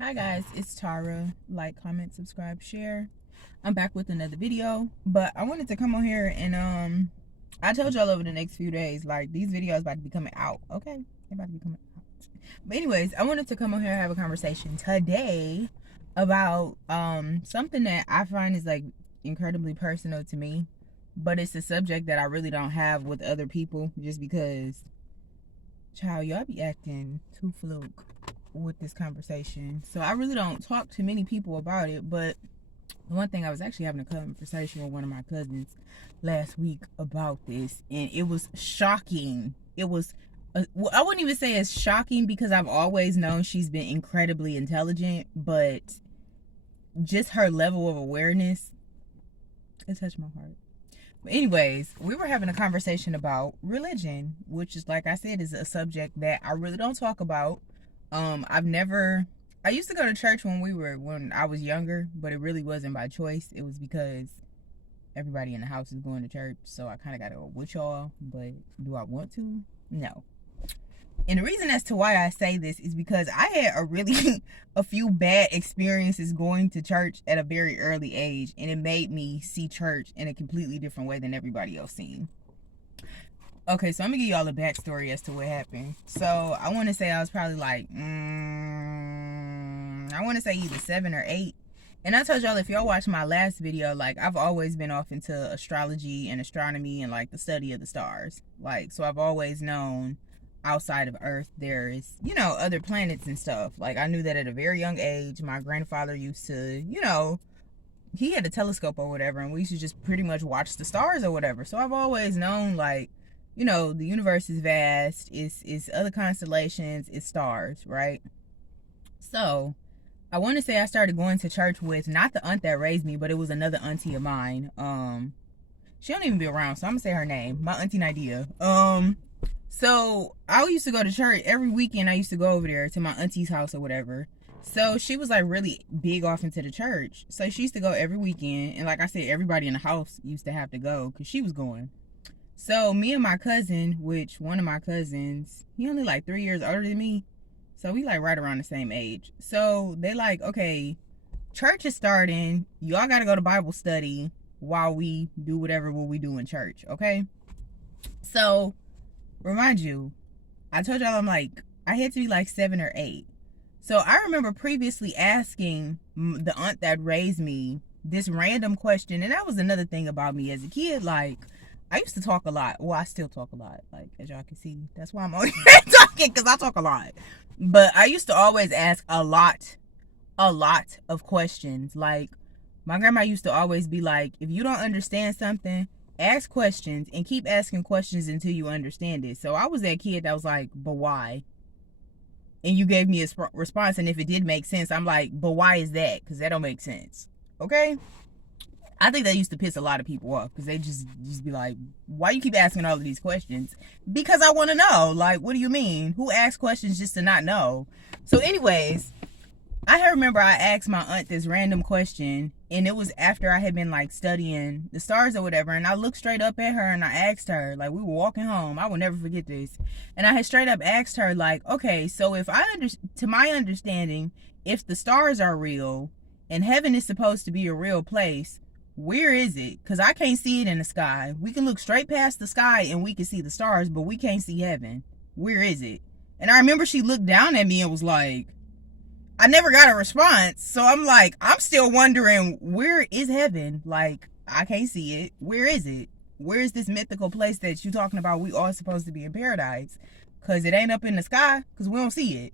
Hi guys, it's Tara. Like, comment, subscribe, share. I'm back with another video, but I wanted to come on here and I told y'all over the next few days, like, these videos about to be coming out. Okay, they're about to be coming out. But anyways, I wanted to come on here and have a conversation today about something that I find is like incredibly personal to me, but it's a subject that I really don't have with other people just because, child, y'all be acting too fluke with this conversation. So I really don't talk to many people about it, but one thing, I was actually having a conversation with one of my cousins last week about this, and it was shocking. It was well, I wouldn't even say it's shocking because I've always known she's been incredibly intelligent, but just her level of awareness, it touched my heart. But anyways, we were having a conversation about religion, which is, like I said, is a subject that I really don't talk about. I used to go to church when I was younger, but it really wasn't by choice. It was because everybody in the house is going to church, so I kind of got to go with y'all. But do I want to? No. And the reason as to why I say this is because I had a few bad experiences going to church at a very early age, and it made me see church in a completely different way than everybody else seen. Okay, so I'm gonna give y'all a backstory as to what happened. So I want to say I was probably like, I want to say either 7 or 8. And I told y'all, if y'all watch my last video, like, I've always been off into astrology and astronomy and like the study of the stars. Like, so I've always known outside of Earth there is, other planets and stuff. Like, I knew that at a very young age. My grandfather used to, he had a telescope or whatever, and we used to just pretty much watch the stars or whatever. So I've always known, like, the universe is vast, it's other constellations, it's stars, right? So I want to say I started going to church with not the aunt that raised me, but it was another auntie of mine. She don't even be around, so I'm gonna say her name, my auntie Nadia. So I used to go to church every weekend. I used to go over there to my auntie's house or whatever. So she was like really big off into the church, so she used to go every weekend, and like I said, everybody in the house used to have to go because she was going. So me and my cousin, which one of my cousins, he only like 3 years older than me, so we like right around the same age. So they like, okay, church is starting, y'all gotta go to Bible study while we do whatever we do in church, okay? So remind you, I told y'all I had to be like 7 or 8. So I remember previously asking the aunt that raised me this random question, and that was another thing about me as a kid. Like, I used to talk a lot. Well, I still talk a lot, like, as y'all can see. That's why I'm always talking, because I talk a lot. But I used to always ask a lot of questions. Like, my grandma used to always be like, if you don't understand something, ask questions and keep asking questions until you understand it. So I was that kid that was like, but why? And you gave me a response, and if it did make sense, I'm like, but why is that? Because that don't make sense. Okay? I think that used to piss a lot of people off because they just be like, why you keep asking all of these questions? Because I want to know. Like, what do you mean? Who asks questions just to not know? So anyways, I remember I asked my aunt this random question, and it was after I had been like studying the stars or whatever, and I looked straight up at her and I asked her, like, we were walking home, I will never forget this, and I had straight up asked her, like, okay, so if to my understanding, if the stars are real and heaven is supposed to be a real place, where is it? Because I can't see it in the sky. We can look straight past the sky and we can see the stars, but we can't see heaven. Where is it? And I remember she looked down at me and was like, I never got a response. So I'm like, I'm still wondering, where is heaven? Like, I can't see it. Where is it? Where is this mythical place that you're talking about? We all supposed to be in paradise. Because it ain't up in the sky, because we don't see it.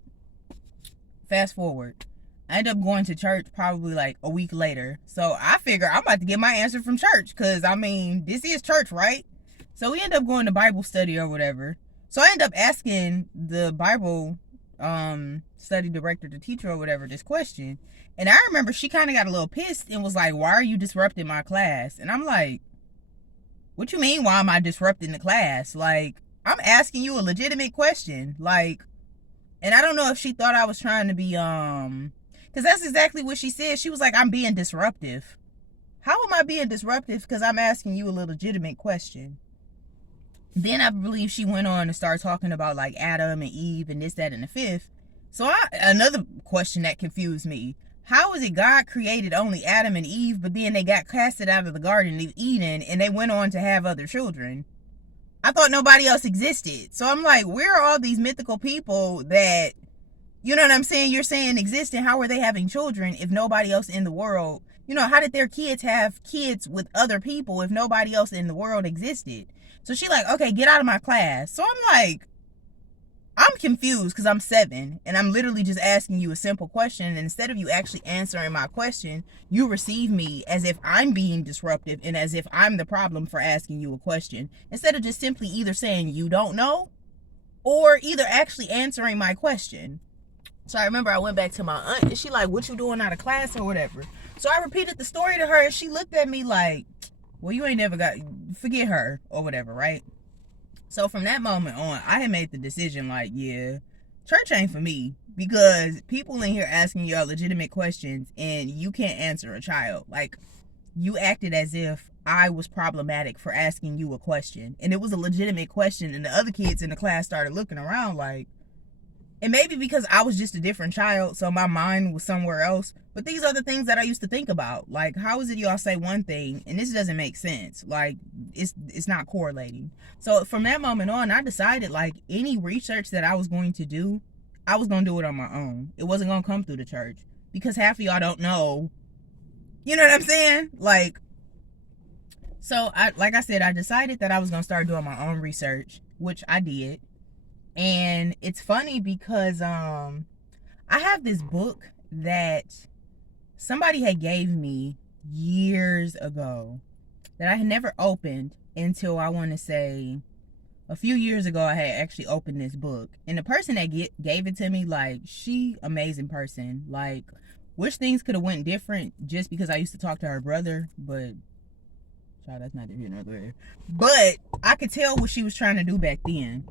Fast forward. I ended up going to church probably like a week later. So I figure I'm about to get my answer from church. Because, I mean, this is church, right? So we end up going to Bible study or whatever. So I end up asking the Bible study director, the teacher or whatever, this question. And I remember she kind of got a little pissed and was like, why are you disrupting my class? And I'm like, what you mean, why am I disrupting the class? Like, I'm asking you a legitimate question. Like, and I don't know if she thought I was trying to be, because that's exactly what she said. She was like, I'm being disruptive. How am I being disruptive? Because I'm asking you a legitimate question. Then I believe she went on to start talking about like Adam and Eve and this, that, and the fifth. So another question that confused me. How is it God created only Adam and Eve, but then they got casted out of the Garden of Eden and they went on to have other children? I thought nobody else existed. So I'm like, where are all these mythical people that, you know what I'm saying, you're saying exist, and how are they having children if nobody else in the world, how did their kids have kids with other people if nobody else in the world existed? So she like, okay, get out of my class. So I'm like, I'm confused because I'm 7 and I'm literally just asking you a simple question. And instead of you actually answering my question, you receive me as if I'm being disruptive and as if I'm the problem for asking you a question, instead of just simply either saying you don't know or either actually answering my question. So I remember I went back to my aunt and she like, what you doing out of class or whatever? So I repeated the story to her and she looked at me like, well, you ain't never got, forget her or whatever, right? So from that moment on, I had made the decision like, yeah, church ain't for me, because people in here asking y'all legitimate questions and you can't answer a child. Like, you acted as if I was problematic for asking you a question, and it was a legitimate question, and the other kids in the class started looking around like, and maybe because I was just a different child, so my mind was somewhere else. But these are the things that I used to think about. Like, how is it y'all say one thing and this doesn't make sense? Like, it's not correlating. So from that moment on, I decided like any research that I was going to do, I was going to do it on my own. It wasn't going to come through the church, because half of y'all don't know. You know what I'm saying? Like, so like I said, I decided that I was going to start doing my own research, which I did. And it's funny because I have this book that somebody had gave me years ago that I had never opened until, I want to say, a few years ago. I had actually opened this book, and the person that gave it to me, like, she amazing person. Like, wish things could have went different just because I used to talk to her brother, but child, that's not here nor there. But I could tell what she was trying to do back then.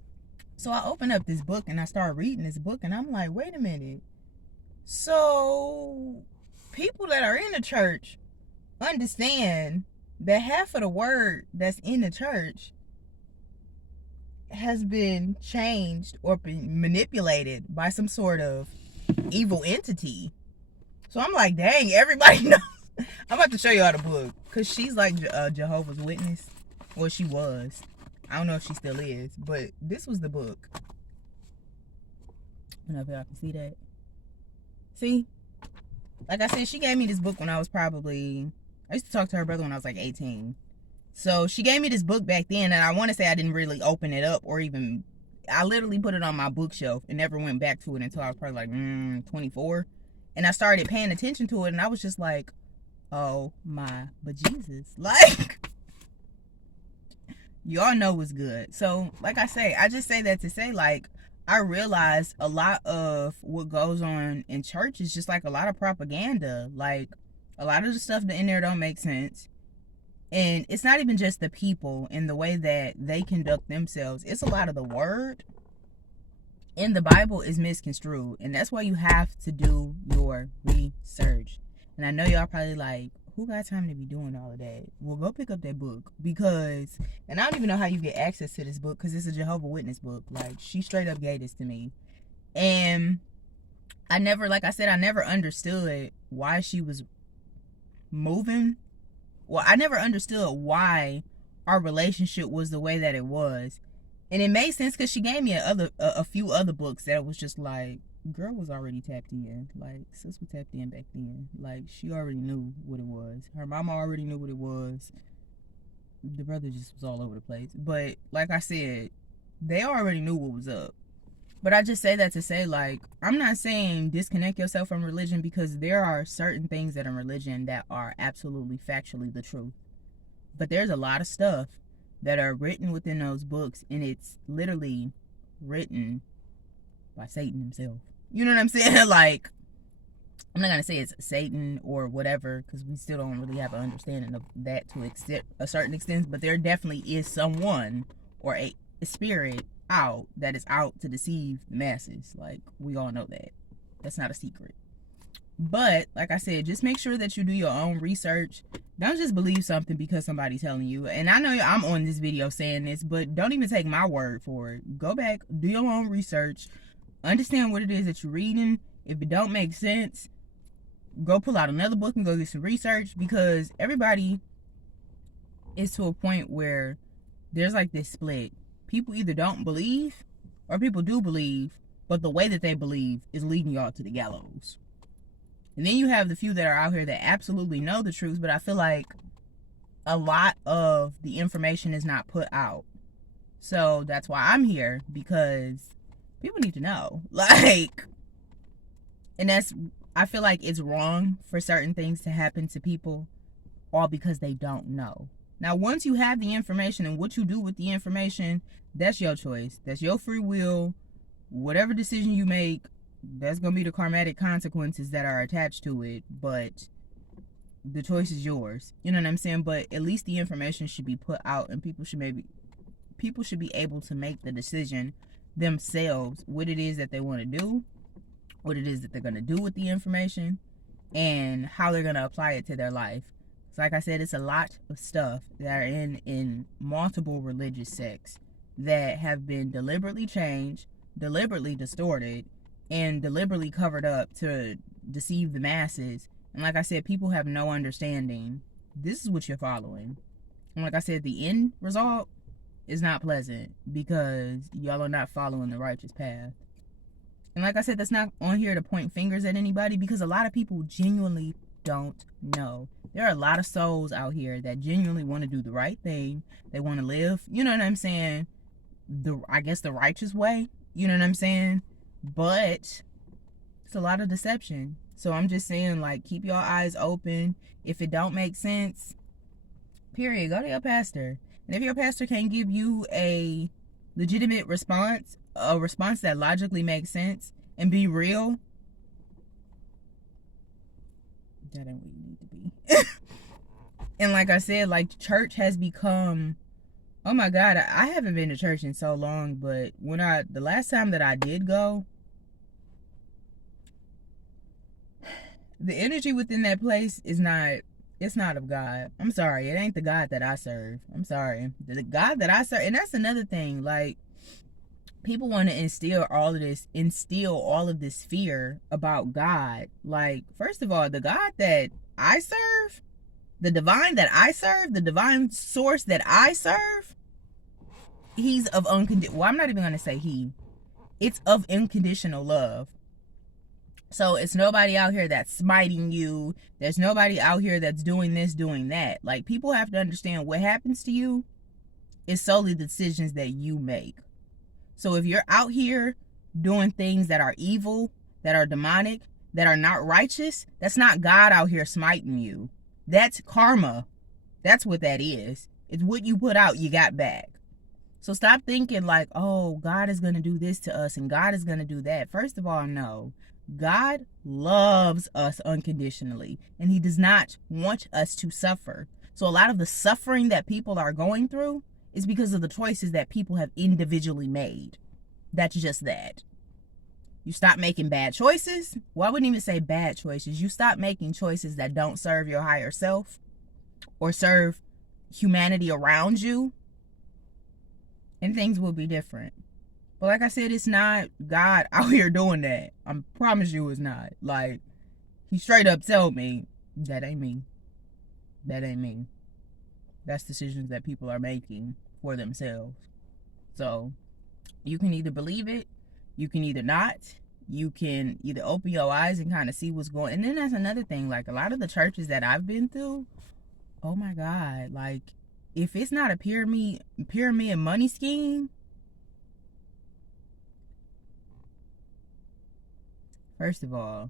So I opened up this book and I started reading this book, and I'm like, wait a minute. So people that are in the church understand that half of the word that's in the church has been changed or been manipulated by some sort of evil entity. So I'm like, dang, everybody knows. I'm about to show you all the book, because she's like Jehovah's Witness. Well, she was. I don't know if she still is, but this was the book. I don't know if y'all can see that. See? Like I said, she gave me this book when I was I used to talk to her brother when I was like 18. So she gave me this book back then, and I want to say I didn't really open it up, or even, I literally put it on my bookshelf and never went back to it until I was probably like 24. And I started paying attention to it, and I was just like, oh my bejesus. Like, y'all know what's good. So like I say, I just say that to say, like, I realized a lot of what goes on in church is just like a lot of propaganda. Like, a lot of the stuff in there don't make sense. And it's not even just the people and the way that they conduct themselves. It's a lot of the word in the Bible is misconstrued. And that's why you have to do your research. And I know y'all probably like, who got time to be doing all of that? Well, go pick up that book, because, and I don't even know how you get access to this book, because it's a Jehovah's Witness book. Like, she straight up gave this to me. And I never, like I said, I never understood why she was moving. Well, I never understood why our relationship was the way that it was. And it made sense because she gave me a few other books that was just like, girl was already tapped in. Like, sis was tapped in back then. Like, she already knew what it was. Her mama already knew what it was. The brother just was all over the place. But like I said, they already knew what was up. But I just say that to say, like, I'm not saying disconnect yourself from religion, because there are certain things that in religion that are absolutely factually the truth. But there's a lot of stuff that are written within those books, and it's literally written by Satan himself. You know what I'm saying? Like, I'm not going to say it's Satan or whatever, because we still don't really have an understanding of that to a certain extent, but there definitely is someone or a spirit out that is out to deceive the masses. Like, we all know that. That's not a secret. But like I said, just make sure that you do your own research. Don't just believe something because somebody's telling you. And I know I'm on this video saying this, but don't even take my word for it. Go back, do your own research. understand what it is that you're reading. If it don't make sense, go pull out another book and go do some research, because everybody is to a point where there's like this split. People either don't believe or people do believe, but the way that they believe is leading y'all to the gallows. And then you have the few that are out here that absolutely know the truth, but I feel like a lot of the information is not put out. So that's why I'm here, because people need to know. Like, and I feel like it's wrong for certain things to happen to people all because they don't know. Now, once you have the information and what you do with the information, that's your choice. That's your free will. Whatever decision you make, that's going to be the karmatic consequences that are attached to it. But the choice is yours. You know what I'm saying? But at least the information should be put out, and people should be able to make the decision themselves what it is that they want to do, what it is that they're going to do with the information, and how they're going to apply it to their life. So like I said, it's a lot of stuff that are in multiple religious sects that have been deliberately changed, deliberately distorted, and deliberately covered up to deceive the masses. And like I said, people have no understanding. This is what you're following. And like I said, the end result is not pleasant, because y'all are not following the righteous path. And like I said, that's not on here to point fingers at anybody, because a lot of people genuinely don't know. There are a lot of souls out here that genuinely want to do the right thing. They want to live, you know what I'm saying, I guess the righteous way, you know what I'm saying? But it's a lot of deception. So I'm just saying, like, keep your eyes open. If it don't make sense, period, go to your pastor. And if your pastor can't give you a legitimate response, a response that logically makes sense and be real, that ain't what you need to be. And like I said, like, church has become, oh my God, I haven't been to church in so long, but the last time that I did go, the energy within that place is it's not of God. I'm sorry, it ain't the God that I serve. I'm sorry. The God that I serve, and that's another thing, like, people want to instill all of this fear about God. Like, first of all, the God that I serve, the divine that I serve, the divine source that I serve, he's of unconditional, well, I'm not even going to say it's of unconditional love. So it's nobody out here that's smiting you. There's nobody out here that's doing this, doing that. Like, people have to understand what happens to you is solely the decisions that you make. So if you're out here doing things that are evil, that are demonic, that are not righteous, that's not God out here smiting you. That's karma. That's what that is. It's what you put out, you got back. So stop thinking like, oh, God is going to do this to us and God is going to do that. First of all, no. God loves us unconditionally, and he does not want us to suffer. So a lot of the suffering that people are going through is because of the choices that people have individually made. That's just that. You stop making bad choices. Well, I wouldn't even say bad choices. You stop making choices that don't serve your higher self or serve humanity around you, and things will be different. But like I said, it's not God out here doing that. I promise you it's not. Like, he straight up told me, that ain't me. That ain't me. That's decisions that people are making for themselves. So, you can either believe it, you can either not. You can either open your eyes and kind of see what's going on. And then that's another thing. Like, a lot of the churches that I've been through, oh my God. Like, if it's not a pyramid money scheme, first of all,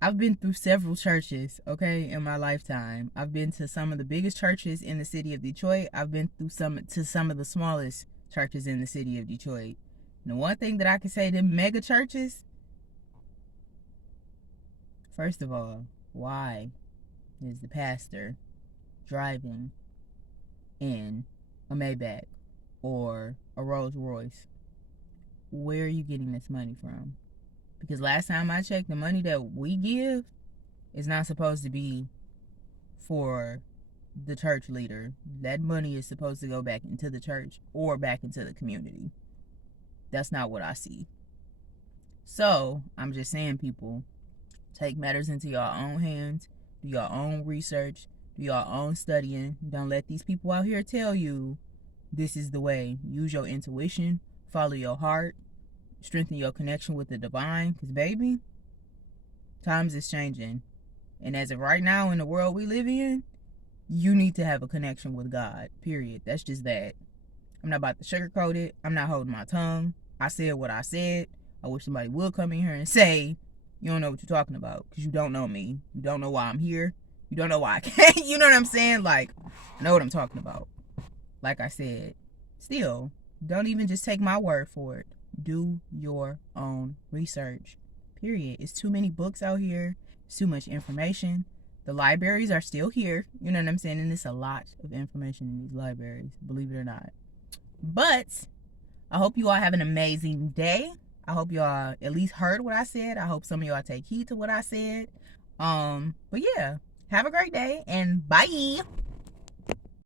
I've been through several churches, okay, in my lifetime. I've been to some of the biggest churches in the city of Detroit. I've been through some of the smallest churches in the city of Detroit. And the one thing that I can say, them mega churches, first of all, why is the pastor driving in a Maybach or a Rolls Royce? Where are you getting this money from? Because last time I checked, the money that we give is not supposed to be for the church leader. That money is supposed to go back into the church or back into the community. That's not what I see. So I'm just saying, people, take matters into your own hands, do your own research, do your own studying. Don't let these people out here tell you this is the way. Use your intuition, follow your heart, strengthen your connection with the divine, because baby, times is changing. And as of right now, in the world we live in, you need to have a connection with God, period. That's just that. I'm not about to sugarcoat it. I'm not holding my tongue. I said what I said. I wish somebody would come in here and say, you don't know what you're talking about, because you don't know me. You don't know why I'm here. You don't know why I can't. You know what I'm saying? Like, I know what I'm talking about. Like I said, still, don't even just take my word for it. Do your own research, period. It's too many books out here. It's too much information. The libraries are still here. You know what I'm saying? And it's a lot of information in these libraries, believe it or not. But I hope you all have an amazing day. I hope y'all at least heard what I said. I hope some of y'all take heed to what I said. But yeah, have a great day and bye.